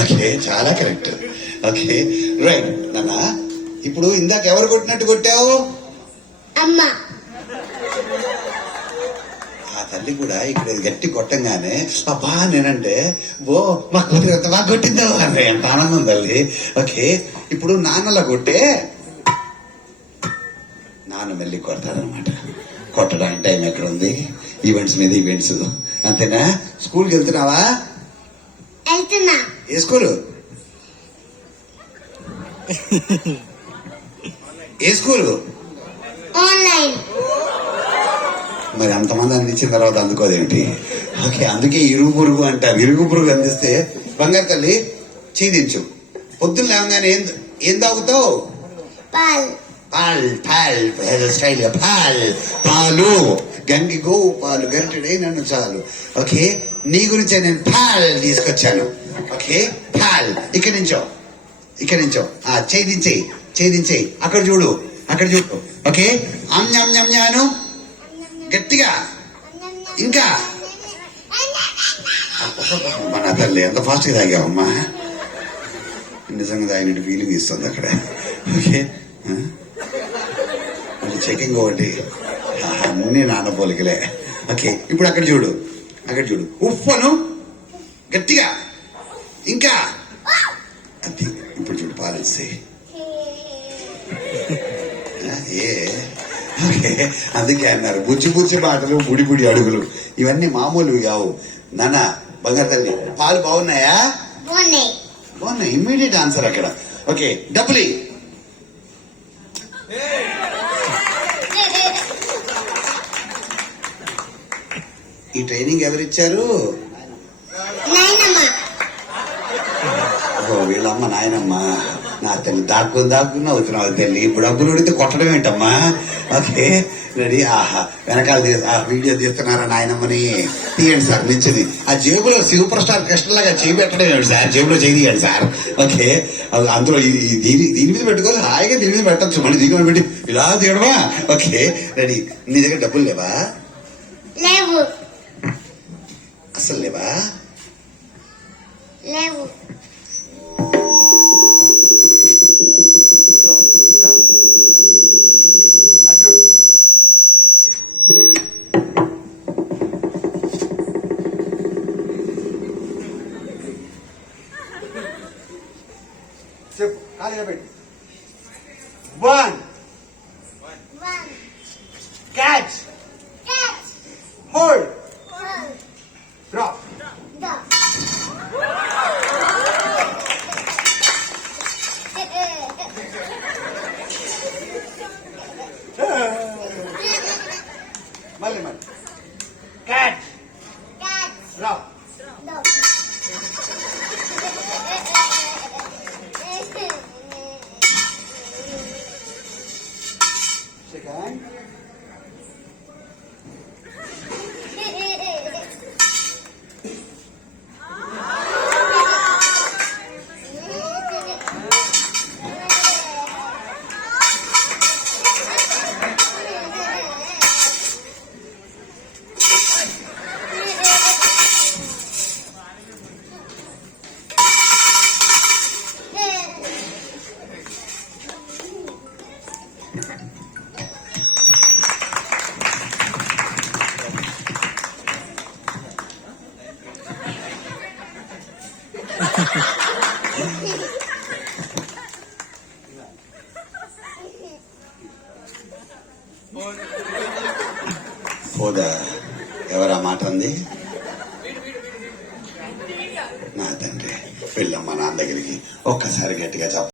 Okay, చాలా correct. Okay right నాన్న. ఇప్పుడు ఇందాక ఎవరు కొట్టినట్టు కొట్టావు? అమ్మా. ఆ తల్లి కూడా ఇక్కడ గట్టి కొట్టంగానే అబ్బా నేనంటే ఓ మా కూతురు ఎంత బాగా కొట్టిందో అంటే ఎంత ఆనందం తల్లి. ఓకే, ఇప్పుడు నాన్నలా కొట్టే నాన్న మెల్లి కొడతాడనమాట. కొట్టడానికి టైం ఎక్కడ ఉంది? ఈవెంట్స్ మీద ఈవెంట్స్ అంతేనా? స్కూల్కి వెళ్తున్నావా? వెళ్తున్నా. ఏ స్కూలు? ఏ స్కూలు? ఆన్లైన్. మరి అంతమంది అందించిన తర్వాత అందుకోదేంటి? ఓకే, అందుకే ఇరుగు పురుగు అంటారు. ఇరుగు పురుగు అందిస్తే బంగారు తల్లి చీదించు. పొద్దున్న లేవగానే ఏం తాగుతావు? పాల్ పాల్ పాల్ స్టైల్ పాలు గంగి గోవు పాలు గంటెడే నన్ను చాలు. ఓకే, నీ గురించే నేను పాల్ తీసుకొచ్చాను. Okay Paul. ఇక్కడి నుంచో ఛేదించేయి. అక్కడ చూడు. ఓకే, అమ్యాను గట్టిగా. ఇంకా మన తల్లి ఎంత ఫాస్ట్ గా తాగావమ్మా. నిజంగా తాగినట్టు ఫీలింగ్ ఇస్తుంది అక్కడ. ఓకే, చెకింగ్ ఒకటి అన్ని నాన్న పోలికలే. ఓకే, ఇప్పుడు అక్కడ చూడు. ఉప్పను గట్టిగా. ఇంకా అది. ఇప్పుడు చూడు పాలిస్తే ఓకే, అందుకే అన్నారు బుజ్జి మాటలు బుడి అడుగులు. ఇవన్నీ మామూలు కావు నాన్న. బంగారు తల్లి పాలు బాగున్నాయా? బాగున్నాయి. ఇమ్మీడియట్ ఆన్సర్ అక్కడ. ఓకే, డబ్బులు. ఈ ట్రైనింగ్ ఎవరిచ్చారు? వీళ్ళమ్మ నాయనమ్మ. నా తల్లి దాక్కుని అవుతున్నావు తల్లి. ఇప్పుడు డబ్బులు ఉడితే కొట్టడం ఏంటమ్మా? Okay ready. ఆహా, వెనకాల వీడియో తీస్తున్నారా నాయనమ్మని? తీయండి సార్ నించుని. ఆ జేబులో సూపర్ స్టార్ కృష్ణలాగా చేయి పెట్టడం ఏమిటి సార్? జేబులో చేయి తీయండి సార్. ఓకే, అందులో దీని మీద పెట్టుకోవాలి. హాయిగా దీని మీద పెట్టచ్చు. మళ్ళీ దీని మీద పెట్టి ఇలా తీయడమా? Okay ready. నీ దగ్గర డబ్బులు లేవా? లేవు. అసలు లేవా? లేవు. చెప్పు. ఖాళీగా పెట్టి. 1 క్యాచ్ హోల్డ్ డ్రాప్. మళ్ళీ క్యాచ్ డ్రాప్. సెకండ్. పోదా ఎవరా మాట అంది? నా తండ్రి. వెళ్ళమ్మా నాన్న దగ్గరికి. ఒక్కసారి గట్టిగా చెప్ప.